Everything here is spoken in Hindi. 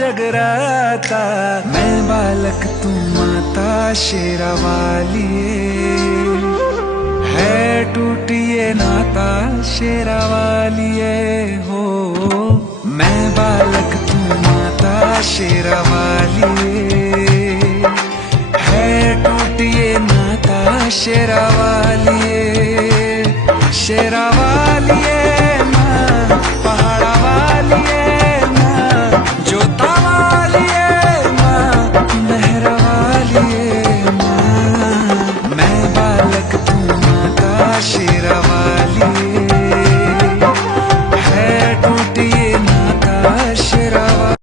जगराता। मैं बालक तू माता शेरा वालिए, है टूटिए नाता शेरा वालिए हो। मैं बालक तू माता शेरा वालिए, है टूटिए नाता शेरा वालिए शेरा